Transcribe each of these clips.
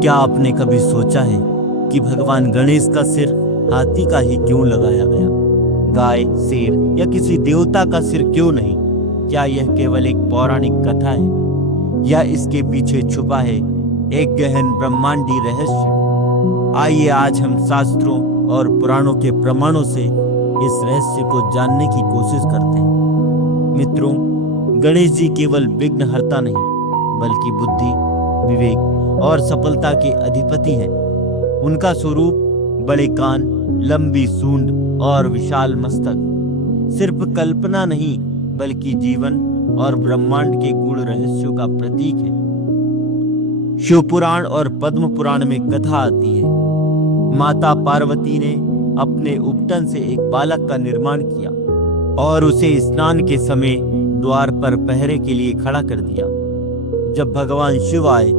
क्या आपने कभी सोचा है कि भगवान गणेश का सिर हाथी का ही क्यों लगाया गया? गाय, शेर या किसी देवता का सिर क्यों नहीं? क्या यह केवल एक पौराणिक कथा है या इसके पीछे छुपा है एक गहन ब्रह्मांडी रहस्य? आइए आज हम शास्त्रों और पुराणों के प्रमाणों से इस रहस्य को जानने की कोशिश करते हैं। मित्रों, गणेश जी केवल विघ्नहर्ता नहीं बल्कि बुद्धि, विवेक और सफलता के अधिपति हैं। उनका स्वरूप बड़े कान, लंबी सूंड और विशाल मस्तक सिर्फ कल्पना नहीं बल्कि जीवन और ब्रह्मांड के गूढ़ रहस्यों का प्रतीक है। शिव पुराण और पद्म पुराण में कथा आती है, माता पार्वती ने अपने उपटन से एक बालक का निर्माण किया और उसे स्नान के समय द्वार पर पहरे के लिए खड़ा कर दिया। जब भगवान शिव आए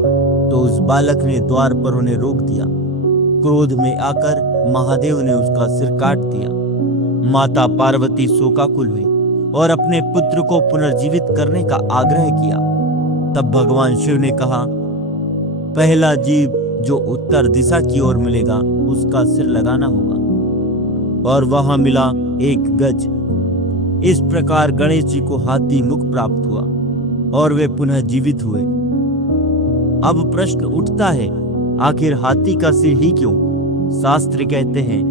तो उस बालक ने द्वार पर उन्हें रोक दिया। क्रोध में आकर महादेव ने उसका सिर काट दिया। माता पार्वती शोकाकुल हुई और अपने पुत्र को पुनर्जीवित करने का आग्रह किया। तब भगवान शिव ने कहा, पहला जीव जो उत्तर दिशा की ओर मिलेगा उसका सिर लगाना होगा। और वहां मिला एक गज। इस प्रकार गणेश जी को हाथी मुख प्राप्त हुआ और वे पुनः जीवित हुए। अब प्रश्न उठता है, आखिर हाथी का सिर ही क्यों? शास्त्र कहते हैं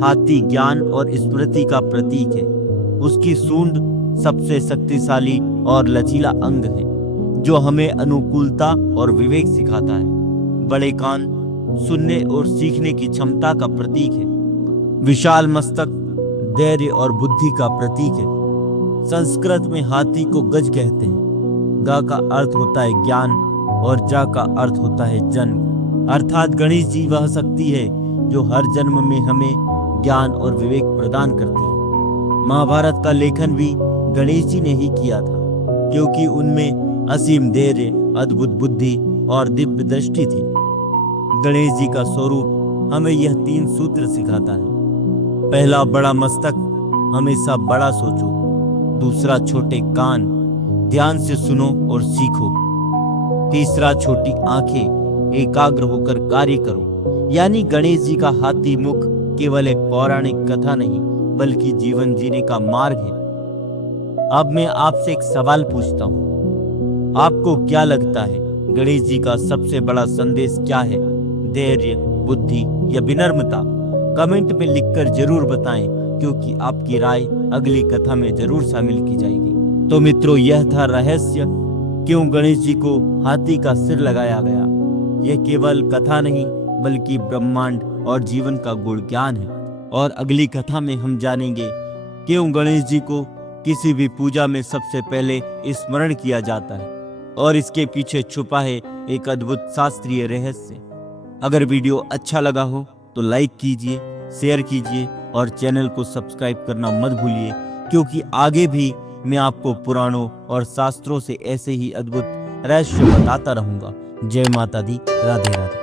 हाथी ज्ञान और स्मृति का प्रतीक है। उसकी सूंड सबसे शक्तिशाली और लचीला अंग है जो हमें अनुकूलता और विवेक सिखाता है। बड़े कान सुनने और सीखने की क्षमता का प्रतीक है। विशाल मस्तक धैर्य और बुद्धि का प्रतीक है। संस्कृत में हाथी को गज कहते हैं। गा का अर्थ होता है ज्ञान और जा का अर्थ होता है जन्म, अर्थात गणेश जी वह शक्ति है जो हर जन्म में हमें ज्ञान और विवेक प्रदान करती है। महाभारत का लेखन भी गणेश जी ने ही किया था क्योंकि उनमें असीम धैर्य, अद्भुत बुद्धि और दिव्य दृष्टि थी। गणेश जी का स्वरूप हमें यह 3 सूत्र सिखाता है। पहला, बड़ा मस्तक, हमेशा बड़ा सोचो। दूसरा, छोटे कान, ध्यान से सुनो और सीखो। तीसरा, छोटी आंखें, एकाग्र होकर कार्य करो। यानी गणेश जी का हाथी मुख केवल एक पौराणिक कथा नहीं बल्कि जीवन जीने का मार्ग है। अब मैं आपसे एक सवाल पूछता हूँ, आपको क्या लगता है गणेश जी का सबसे बड़ा संदेश क्या है? धैर्य, बुद्धि या विनम्रता? कमेंट में लिखकर जरूर बताएं क्योंकि आपकी राय अगली कथा में जरूर शामिल की जाएगी। तो मित्रों, यह था रहस्य क्यों गणेश जी को हाथी का सिर लगाया गया। यह केवल कथा नहीं बल्कि ब्रह्मांड और जीवन का गूढ़ ज्ञान है। और अगली कथा में हम जानेंगे क्यों गणेश जी को किसी भी पूजा में सबसे पहले स्मरण किया जाता है और इसके पीछे छुपा है एक अद्भुत शास्त्रीय रहस्य। अगर वीडियो अच्छा लगा हो तो लाइक कीजिए, शेयर कीजिए और चैनल को सब्सक्राइब करना मत भूलिए क्योंकि आगे भी मैं आपको पुराणों और शास्त्रों से ऐसे ही अद्भुत रहस्य बताता रहूंगा। जय माता दी, राधे राधे।